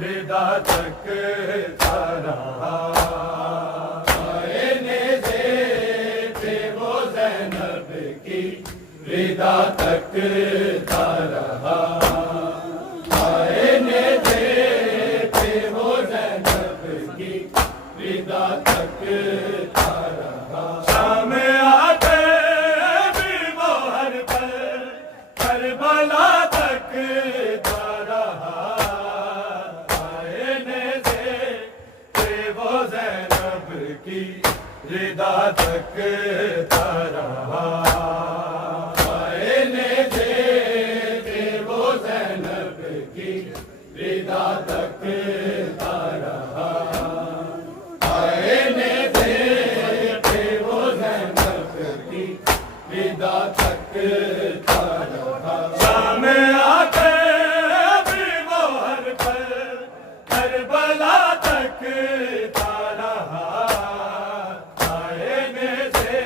ردا تکتا رہا، آئینے سے تھے وہ زینب کی ردا تکتا رہا، آئینے سے تھے وہ زینب کی ردا تکتا رہا، شام آتے بھی وہ ہر پل کربلا تکتا رہا، آئینے سے تھے وہ زینب کی ردا تکتا رہا، آئینے سے تھے وہ زینب کی ردا تکتا رہا، آئینے سے تھے وہ زینب کی ردا تکتا رہا، شام آتے بھی وہ ہر پل کربلا تکتا رہا، آئینے سے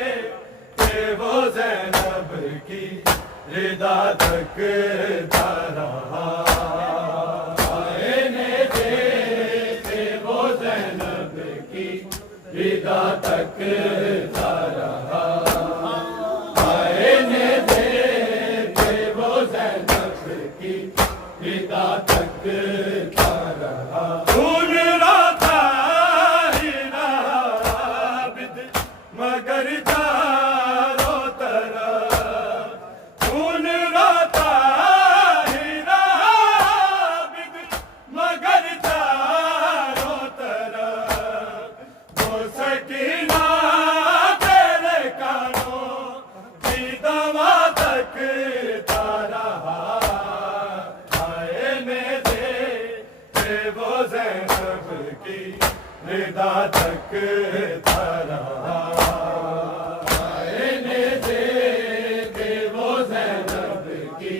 تھے وہ زینب کی ردا تکتا رہا، آئینے سے تھے وہ زینب کی ردا تکتا رہا، آئینے سے تھے وہ زینب کی ردا تکتا رہا، خون روتا ہی رہا عابد مگر چاروں طرف، خون روتا ہی رہا عابد مگر چاروں طرف، وہ سکینہ تیرے کانوں کی دوا تکتا رہا، آئینے سے تھے وہ زینب کی ردا تکتا رہا، آئینے سے تھے وہ زینب کی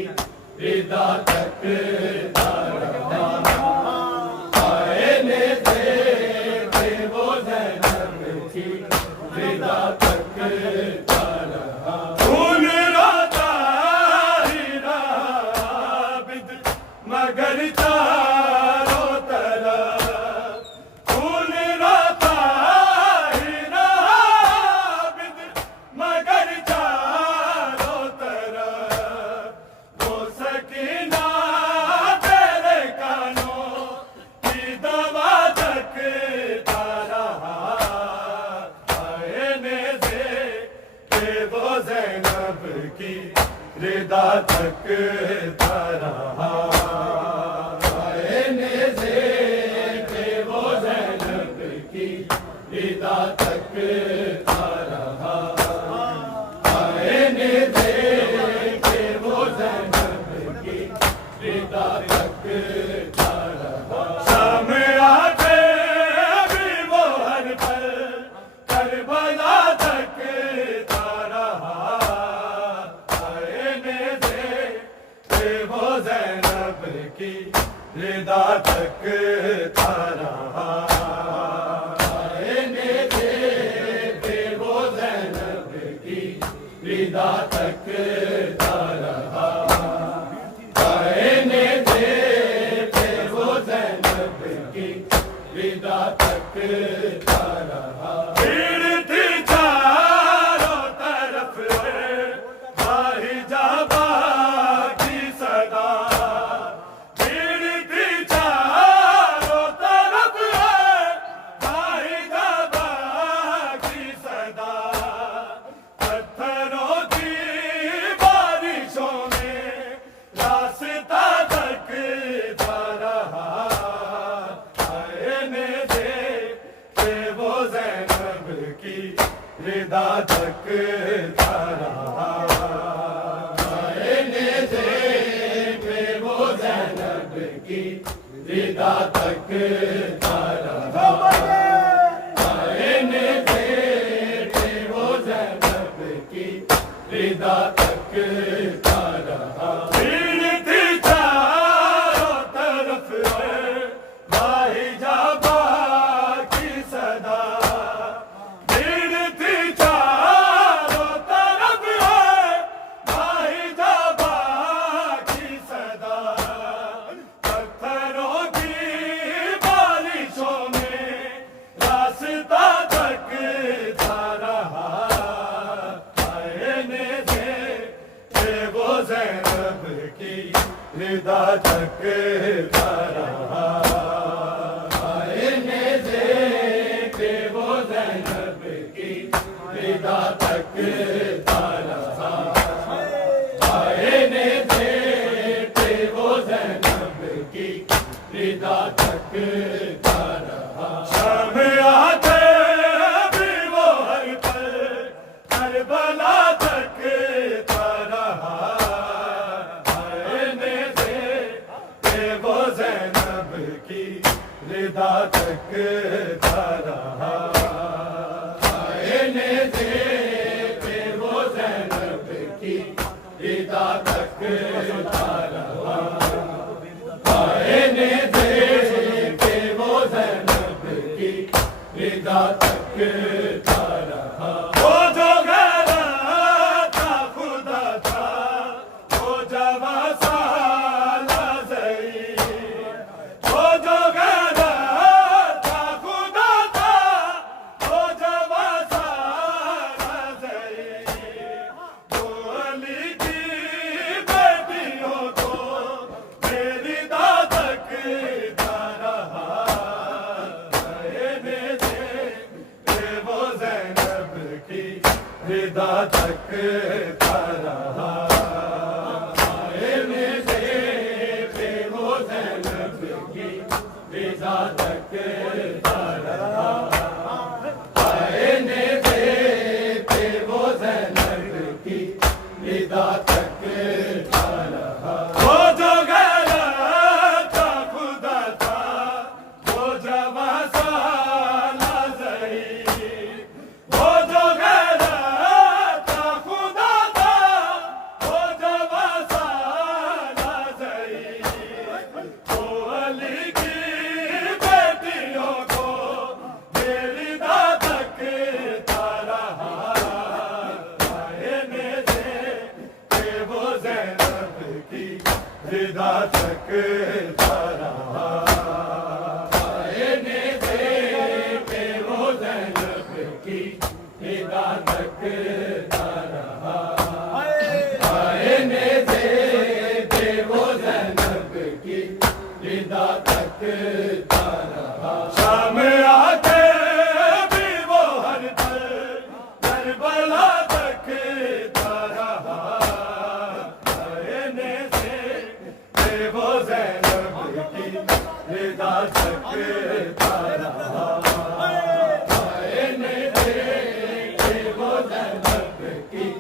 ردا تکتا رہا، آئینے سے تھے وہ زینب کی ردا تکتا رہا، خون روتا ہی رہا عابد مگر چاروں طرف، خون روتا ہی رہا عابد مگر چاروں طرف، وہ سکینہ تیرے کانوں کی دوا تکتا رہا، آئینے سے تھے وہ زینب کی ردا تکتا رہا، آئینے سے تھے وہ زینب کی ردا تکتا رہا، آئینے سے تھے وہ زینب کی ردا تکتا رہا، شام آتے بھی وہ ہر پل کربلا تکتا رہا، آئینے سے تھے وہ زینب کی ردا تکتا رہا، آئینے سے تھے وہ زینب کی ردا تکتا رہا، آئینے سے تھے وہ زینب کی ردا تکتا رہا، بھیڑ تھی چاروں طرف باہی جابا کی صدا، بھیڑ تھی چاروں طرف باہی جابا کی صدا، پتھروں کی بارشوں میں راستہ تکتا رہا، آئینے سے تھے وہ زینب کی ردا تکتا رہا، آئینے سے تھے وہ زینب کی ردا تکتا رہا، آئینے سے تھے وہ زینب کی ردا تکتا رہا، بھیڑ تھی چاروں طرف باہی جابا کی صدا، بھیڑ تھی چاروں طرف باہی جابا کی صدا، پتھروں کی رضا تکتا رہا شام آتے بھی وہ ہر پل کربلا تکتا رہا آئینے سے وہ زینب کی رضا تکتا رہا آئینے سے وہ زینب کی رضا تکتا رہا آئینے سے وہ زینب کی رضا تکتا رہا وہ جو گھرا تھا خدا تھا وہ جواں سالہ زئی وہ جو گھرا تھا خدا تھا وہ جواں سالہ زئی وہ علی کی بیٹیوں کو میری دادک رہا آئینے سے وہ زینب کی رضا تکتا رہا آئینے سے وہ زینب کی رضا تکتا رہا آئینے سے وہ زینب کی رضا تکتا رہا وہ جو گھرا تھا خدا تھا وہ جواں سالہ زئی وہ جو گھرا تھا خدا تھا وہ جواں سالہ زئی وہ علی کی بیٹیوں کو میری دادک رہا آئینے سے وہ زینب کی رضا تکتا رہا آئینے سے وہ زینب کی رضا تکتا رہا آئینے سے وہ زینب کی رضا تکتا رہا شام آتے بھی وہ ہر پل کربلا تکتا رہا آئینے سے وہ زینب کی رضا تکتا رہا آئینے سے وہ زینب کی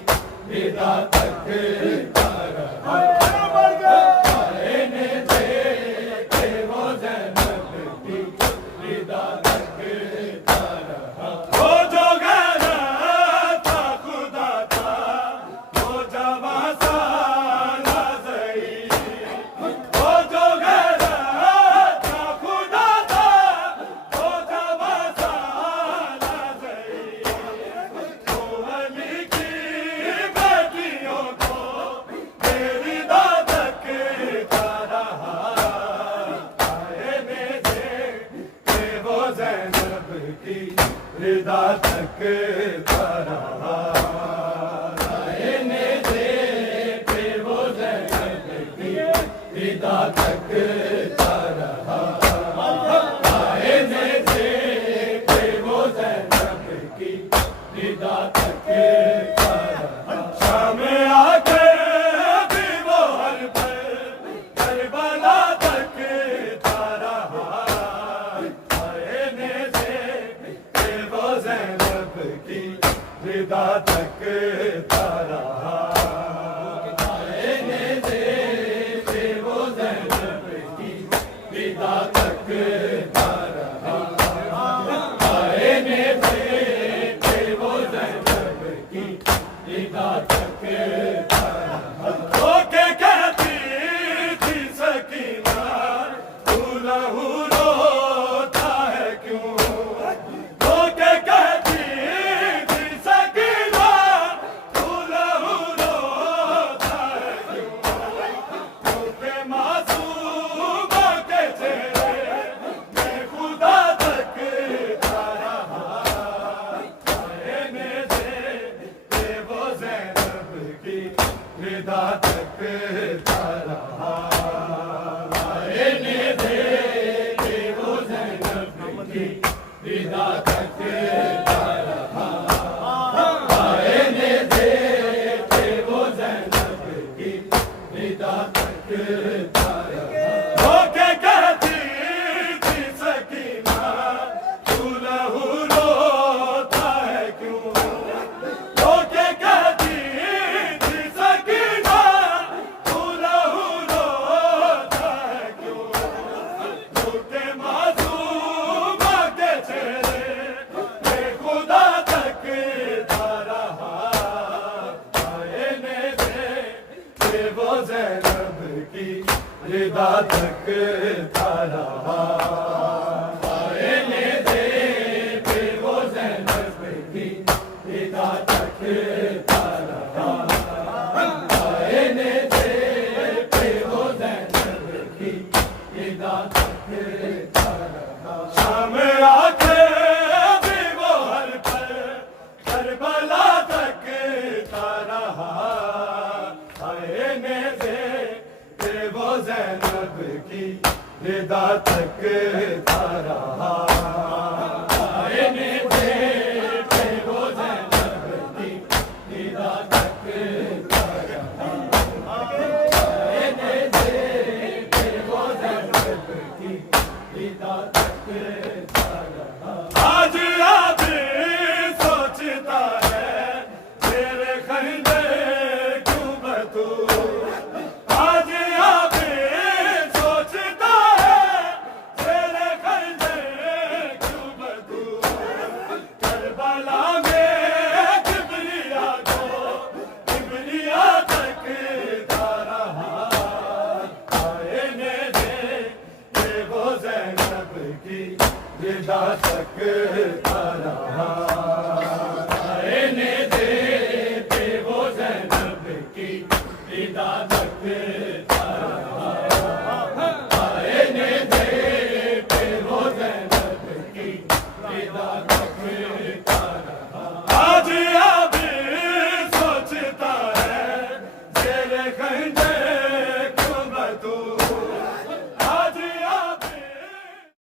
رضا تکتا رہا آئینے سے وہ زینب کی رضا تکتا رہا وہ جو گھرا تھا خدا تھا وہ جواں سالہ زئی وہ جو گھرا تھا خدا تھا وہ جواں سالہ زئی وہ علی کی بیٹیوں کو میری دادک رہا آئینے سے وہ زینب کی رضا تکتا رہا آئینے سے وہ زینب کی رضا تکتا رہا آئینے سے وہ زینب کی رضا تکتا رہا شام آتے بھی وہ ہر پل کربلا تکتا رہا آئینے سے وہ زینب کی رضا تکتا رہا آئینے سے وہ زینب کی رضا تکتا رہا آئینے سے وہ زینب کی رضا تکتا رہا وہ کہ کہتی تھی سکینہ تو لہو روتا ہے کیوں وہ کہ کہتی تھی سکینہ تو لہو روتا ہے کیوں کیونکہ معصومہ کے چہرے میں خدا تکتا رہا آئینے سے وہ زینب کی رضا تکتا رہا آئینے سے رضا تکتا رہا آئینے دیکھ وہ زینب کی رضا تکتا رہا آئینے دیکھ وہ زینب کی رضا تکتا رہا شام آکے بھی وہ ہر پر کربلا تکتا رہا آئینے دیکھ وہ زینب کی رضا تکتا رہا آئینے دیکھ وہ زینب کی رضا تکتا رہا آئینے دیکھ وہ زینب کی رضا تکتا رہا آج آج سوچتا ہے تیرے خندے کیوں بطور آج آپ سوچتا ہے تیرے خندے کیوں بطور کربلا میں کبریا کو کبریا تکتا رہا آئینے دیکھ وہ زینب کی رضا تکتا رہا